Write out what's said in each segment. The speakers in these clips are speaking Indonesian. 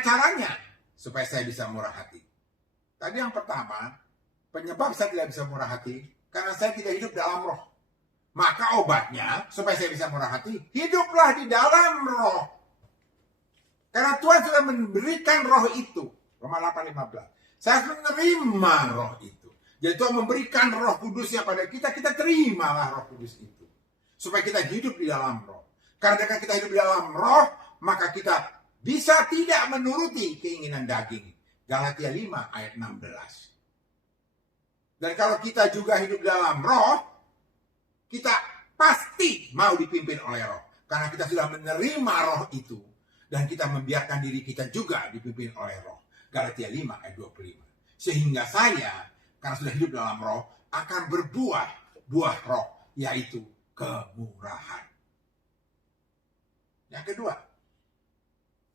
Bagaimana caranya supaya saya bisa murah hati? Tadi yang pertama, penyebab saya tidak bisa murah hati karena saya tidak hidup dalam roh. Maka obatnya supaya saya bisa murah hati, hiduplah di dalam roh. Karena Tuhan sudah memberikan roh itu. Roma 8:15. Saya harus menerima roh itu. Jadi Tuhan memberikan roh kudusnya pada kita, kita terimalah roh kudus itu. Supaya kita hidup di dalam roh. Karena dengan kita hidup di dalam roh, maka kita bisa tidak menuruti keinginan daging. Galatia 5 ayat 16. Dan kalau kita juga hidup dalam roh, kita pasti mau dipimpin oleh roh. Karena kita sudah menerima roh itu. Dan kita membiarkan diri kita juga dipimpin oleh roh. Galatia 5 ayat 25. Sehingga saya, karena sudah hidup dalam roh, akan berbuah buah roh, yaitu kemurahan. Yang kedua,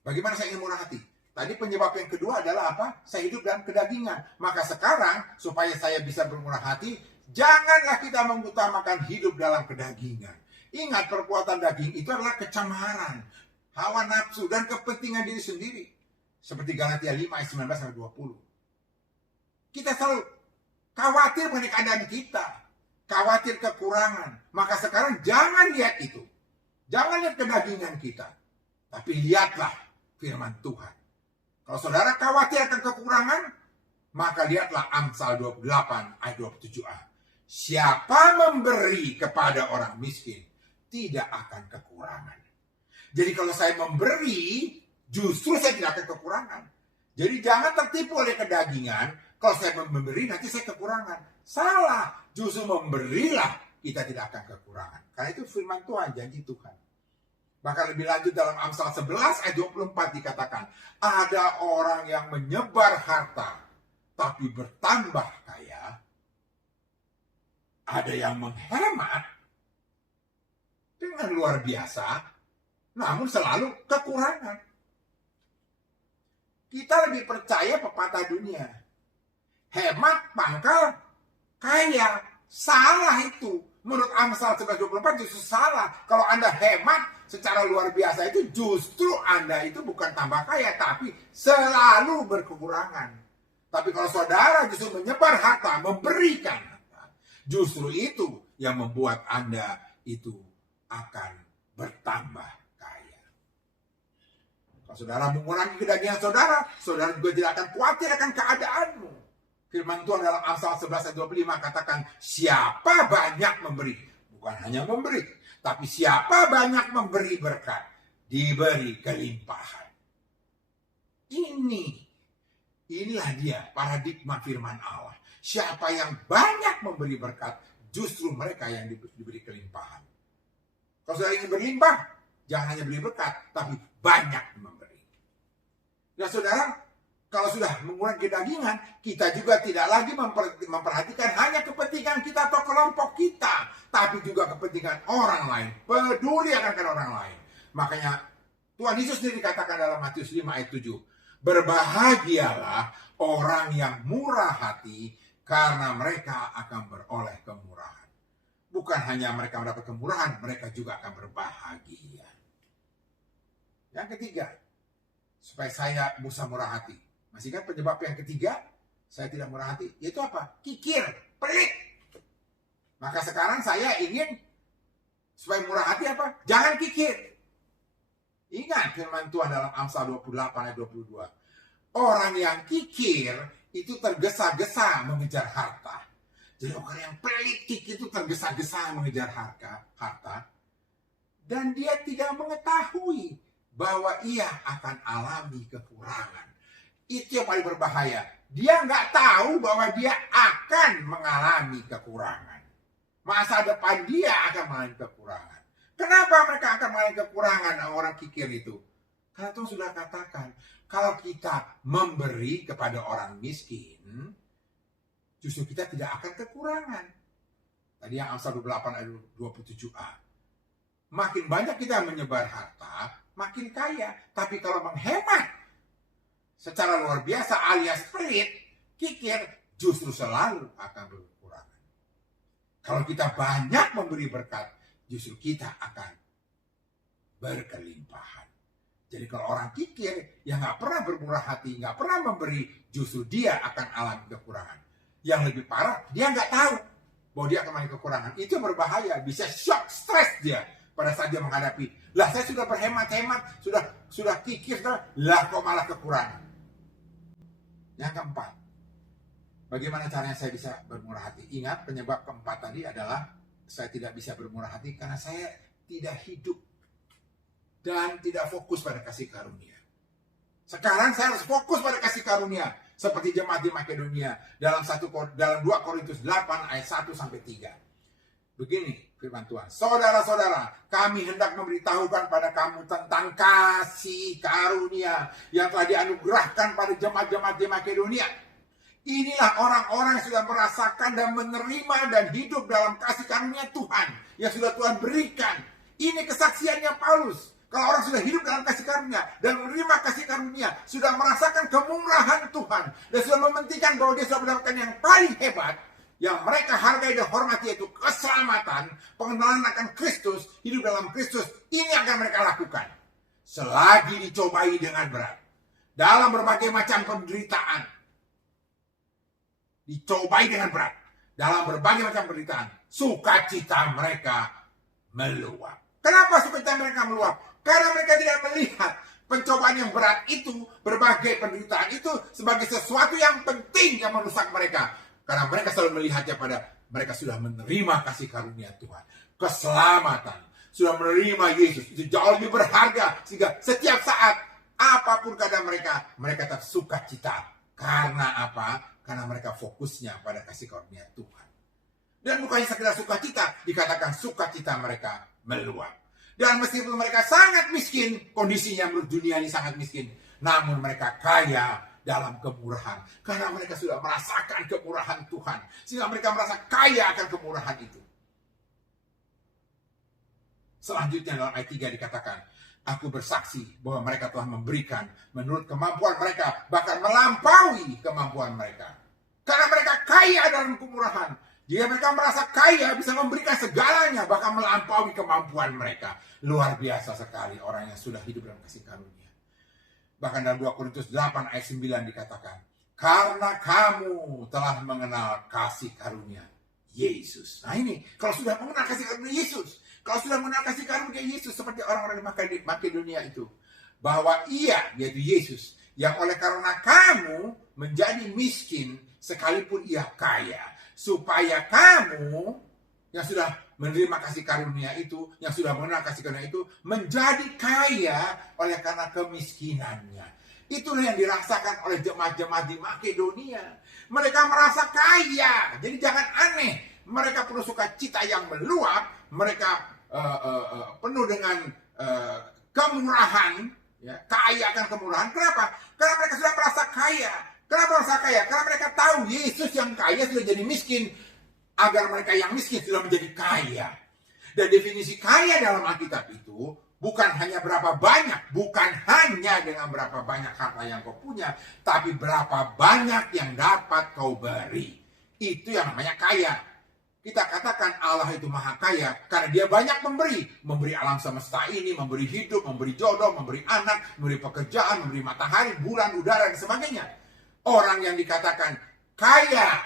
bagaimana saya ingin murah hati? Tadi penyebab yang kedua adalah apa? Saya hidup dalam kedagingan. Maka sekarang, supaya saya bisa bermurah hati, janganlah kita mengutamakan hidup dalam kedagingan. Ingat, perbuatan daging itu adalah kecemaran, hawa nafsu, dan kepentingan diri sendiri. Seperti Galatia 5 ayat 19-20. Kita selalu khawatir mengenai keadaan kita. Khawatir kekurangan. Maka sekarang jangan lihat itu. Jangan lihat kedagingan kita. Tapi lihatlah firman Tuhan. Kalau saudara khawatir akan kekurangan, maka lihatlah Amsal 28 ayat 27a. Siapa memberi kepada orang miskin, tidak akan kekurangan. Jadi kalau saya memberi, justru saya tidak akan kekurangan. Jadi jangan tertipu oleh kedagingan. Kalau saya memberi, nanti saya kekurangan. Salah. Justru memberilah, kita tidak akan kekurangan. Karena itu firman Tuhan, janji Tuhan. Bahkan lebih lanjut dalam Amsal 11 ayat 24 dikatakan, ada orang yang menyebar harta, tapi bertambah kaya. Ada yang menghemat dengan luar biasa, namun selalu kekurangan. Kita lebih percaya pepatah dunia. Hemat pangkal kaya. Salah itu. Menurut Amsal 11:24 justru salah. Kalau Anda hemat secara luar biasa itu justru Anda itu bukan tambah kaya, tapi selalu berkekurangan. Tapi kalau saudara justru menyebar harta, memberikan harta, justru itu yang membuat Anda itu akan bertambah kaya. Kalau saudara mengurangi kedagingan saudara, saudara juga tidak akan khawatir akan keadaanmu. Firman Tuhan dalam Amsal 11 ayat 25 katakan, siapa banyak memberi, bukan hanya memberi, tapi siapa banyak memberi berkat, diberi kelimpahan. Inilah dia paradigma firman Allah. Siapa yang banyak memberi berkat, justru mereka yang diberi kelimpahan. Kalau saudara ingin berlimpah, jangan hanya beri berkat, tapi banyak memberi. Ya saudara, kalau sudah mengurangi kedagingan, kita juga tidak lagi memperhatikan hanya kepentingan kita atau kelompok kita, tapi juga kepentingan orang lain. Peduli akan orang lain. Makanya Tuhan Yesus sendiri katakan dalam Matius 5 ayat 7, berbahagialah orang yang murah hati, karena mereka akan beroleh kemurahan. Bukan hanya mereka mendapat kemurahan, mereka juga akan berbahagia. Yang ketiga, supaya saya bisa murah hati. Masih kan penyebab yang ketiga, saya tidak murah hati, yaitu apa? Kikir, pelit. Maka sekarang saya ingin supaya murah hati apa? Jangan kikir. Ingat firman Tuhan dalam Amsal 28 ayat 22. Orang yang kikir itu tergesa-gesa mengejar harta. Jadi orang yang pelit, kikir itu tergesa-gesa mengejar harta. Dan dia tidak mengetahui bahwa ia akan alami kekurangan. Itu yang paling berbahaya. Dia nggak tahu bahwa dia akan mengalami kekurangan. Masa depan dia akan mengalami kekurangan. Kenapa mereka akan mengalami kekurangan orang kikir itu? Karena Tuhan sudah katakan, kalau kita memberi kepada orang miskin, justru kita tidak akan kekurangan. Tadi yang Amsal 28 ayat 27a. Makin banyak kita menyebar harta, makin kaya. Tapi kalau menghemat secara luar biasa alias pelit, kikir, justru selalu akan berkekurangan. Kalau kita banyak memberi berkat, justru kita akan berkelimpahan. Jadi kalau orang kikir yang nggak pernah bermurah hati, nggak pernah memberi, justru dia akan alami kekurangan. Yang lebih parah, dia nggak tahu bahwa dia akan mengalami kekurangan. Itu berbahaya, bisa shock, stres dia pada saat dia menghadapi. Lah saya sudah berhemat-hemat, sudah kikir, lah kok malah kekurangan. Yang keempat, bagaimana caranya saya bisa bermurah hati? Ingat, penyebab keempat tadi adalah saya tidak bisa bermurah hati karena saya tidak hidup dan tidak fokus pada kasih karunia. Sekarang saya harus fokus pada kasih karunia. Seperti jemaat di Makedonia dalam 2 Korintus 8 ayat 1 sampai 3. Begini firman Tuhan. Saudara-saudara, kami hendak memberitahukan pada kamu tentang kasih karunia yang telah dianugerahkan pada jemaat-jemaat di Makedonia. Inilah orang-orang yang sudah merasakan dan menerima dan hidup dalam kasih karunia Tuhan yang sudah Tuhan berikan. Ini kesaksiannya Paulus. Kalau orang sudah hidup dalam kasih karunia dan menerima kasih karunia, sudah merasakan kemurahan Tuhan dan sudah mementingkan bahwa dia sudah mendapatkan yang paling hebat, yang mereka hargai dan hormati, yaitu keselamatan, pengenalan akan Kristus, hidup dalam Kristus, ini akan mereka lakukan selagi dicobai dengan berat dalam berbagai macam penderitaan. Dicobai dengan berat dalam berbagai macam penderitaan, sukacita mereka meluap. Kenapa sukacita mereka meluap? Karena mereka tidak melihat pencobaan yang berat itu, berbagai penderitaan itu sebagai sesuatu yang penting yang merusak mereka. Karena mereka selalu melihatnya pada mereka sudah menerima kasih karunia Tuhan, keselamatan, sudah menerima Yesus, itu jauh lebih berharga. Sehingga setiap saat, apapun keadaan mereka, mereka tetap sukacita. Karena apa? Karena mereka fokusnya pada kasih karunia Tuhan. Dan bukannya sekedar sukacita, dikatakan sukacita mereka meluap. Dan meskipun mereka sangat miskin, kondisinya menurut dunia ini sangat miskin, namun mereka kaya dalam kemurahan. Karena mereka sudah merasakan kemurahan Tuhan, sehingga mereka merasa kaya akan kemurahan itu. Selanjutnya dalam ayat 3 dikatakan, aku bersaksi bahwa mereka telah memberikan menurut kemampuan mereka, bahkan melampaui kemampuan mereka. Karena mereka kaya dalam kemurahan. Jika mereka merasa kaya, bisa memberikan segalanya, bahkan melampaui kemampuan mereka. Luar biasa sekali orang yang sudah hidup dalam kasih karunia. Bahkan dalam 2 Korintus 8 ayat 9 dikatakan, karena kamu telah mengenal kasih karunia Yesus. Nah ini, kalau sudah mengenal kasih karunia Yesus, kalau sudah mengenal kasih karunia Yesus, seperti orang-orang di Makedonia itu, bahwa ia, yaitu Yesus, yang oleh karena kamu menjadi miskin, sekalipun ia kaya, supaya kamu yang sudah menerima kasih karunia itu, yang sudah mengenal kasih karunia itu, menjadi kaya oleh karena kemiskinannya. Itulah yang dirasakan oleh jemaat-jemaat di Makedonia. Mereka merasa kaya. Jadi jangan aneh. Mereka penuh sukacita yang meluap. Mereka penuh dengan kemurahan. Ya, kaya akan kemurahan. Kenapa? Karena mereka sudah merasa kaya. Kenapa merasa kaya? Karena mereka tahu Yesus yang kaya sudah jadi miskin, agar mereka yang miskin sudah menjadi kaya. Dan definisi kaya dalam Alkitab itu bukan hanya berapa banyak, bukan hanya dengan berapa banyak harta yang kau punya, tapi berapa banyak yang dapat kau beri. Itu yang namanya kaya. Kita katakan Allah itu maha kaya karena dia banyak memberi. Memberi alam semesta ini, memberi hidup, memberi jodoh, memberi anak, memberi pekerjaan, memberi matahari, bulan, udara, dan sebagainya. Orang yang dikatakan kaya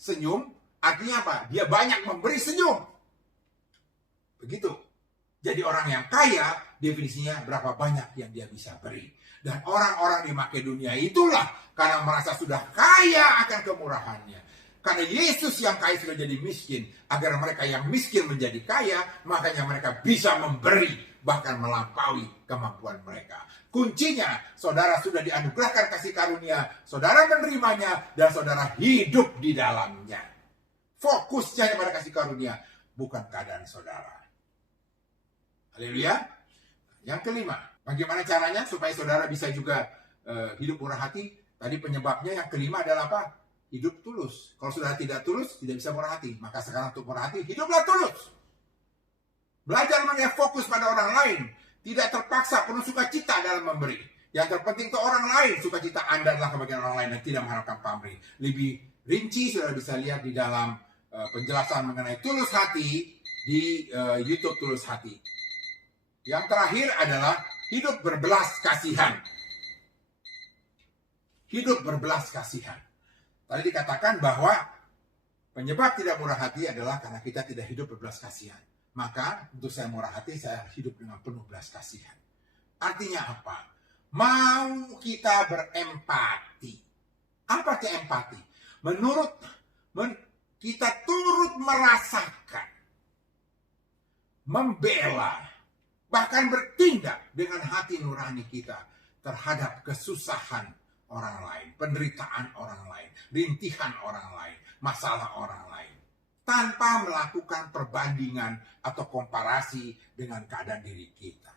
senyum, artinya apa? Dia banyak memberi senyum. Begitu. Jadi orang yang kaya, definisinya berapa banyak yang dia bisa beri. Dan orang-orang di Makedonia itulah karena merasa sudah kaya akan kemurahannya. Karena Yesus yang kaya sudah jadi miskin, agar mereka yang miskin menjadi kaya, makanya mereka bisa memberi, bahkan melampaui kemampuan mereka. Kuncinya, saudara sudah dianugerahkan kasih karunia, saudara menerimanya, dan saudara hidup di dalamnya. Fokusnya pada kasih karunia, bukan keadaan saudara. Haleluya. Yang kelima, bagaimana caranya supaya saudara bisa juga hidup murah hati? Tadi penyebabnya yang kelima adalah apa? Hidup tulus. Kalau sudah tidak tulus, tidak bisa murah hati. Maka sekarang untuk murah hati, hiduplah tulus. Belajar mengenai fokus pada orang lain. Tidak terpaksa, penuh sukacita dalam memberi. Yang terpenting itu orang lain. Sukacita Anda adalah kebagian orang lain dan tidak mengharapkan pamrih. Lebih rinci sudah bisa lihat di dalam penjelasan mengenai tulus hati di YouTube Tulus Hati. Yang terakhir adalah hidup berbelas kasihan. Hidup berbelas kasihan. Tadi dikatakan bahwa penyebab tidak murah hati adalah karena kita tidak hidup berbelas kasihan. Maka untuk saya murah hati, saya hidup dengan penuh belas kasihan. Artinya apa? Mau kita berempati. Apa itu empati? Kita turut merasakan, membela, bahkan bertindak dengan hati nurani kita terhadap kesusahan orang lain, penderitaan orang lain, rintihan orang lain, masalah orang lain, tanpa melakukan perbandingan atau komparasi dengan keadaan diri kita.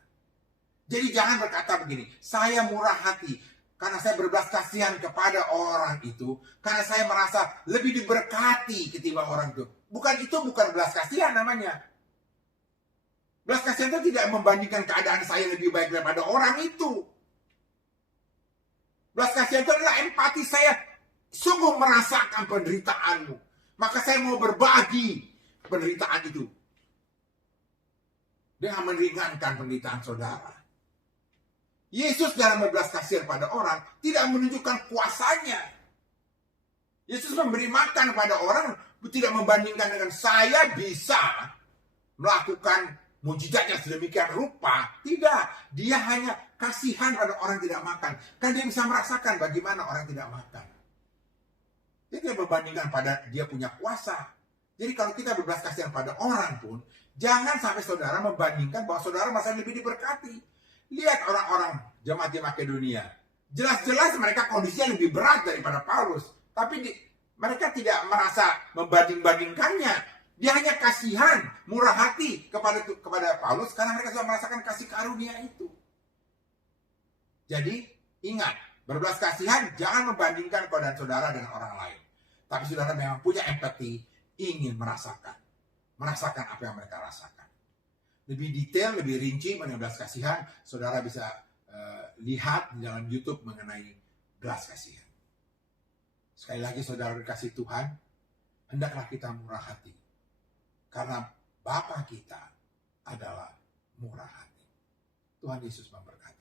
Jadi jangan berkata begini, saya murah hati karena saya berbelas kasihan kepada orang itu, karena saya merasa lebih diberkati ketimbang orang itu. Bukan belas kasihan namanya. Belas kasihan itu tidak membandingkan keadaan saya lebih baik daripada orang itu. Belas kasihan itu adalah empati, saya sungguh merasakan penderitaanmu. Maka saya mau berbagi penderitaan itu dengan meringankan penderitaan saudara. Yesus dalam berbelas kasihan pada orang tidak menunjukkan kuasanya. Yesus memberi makan pada orang tidak membandingkan dengan saya bisa melakukan mujizatnya sedemikian rupa. Tidak, dia hanya kasihan pada orang tidak makan. Kan dia bisa merasakan bagaimana orang tidak makan. Dia tidak membandingkan pada dia punya kuasa. Jadi kalau kita berbelas kasihan pada orang pun, jangan sampai saudara membandingkan bahwa saudara masih lebih diberkati. Lihat orang-orang jemaat di Makedonia. Jelas-jelas mereka kondisinya lebih berat daripada Paulus. Tapi mereka tidak merasa membanding-bandingkannya. Dia hanya kasihan, murah hati kepada Paulus karena mereka sudah merasakan kasih karunia itu. Jadi ingat, berbelas kasihan jangan membandingkan keadaan saudara dengan orang lain. Tapi saudara memang punya empati, ingin merasakan apa yang mereka rasakan. Lebih detail, lebih rinci mengenai belas kasihan, saudara bisa lihat di dalam YouTube mengenai belas kasihan. Sekali lagi saudara dikasih Tuhan, hendaklah kita murah hati. Karena Bapa kita adalah murah hati. Tuhan Yesus memberkati.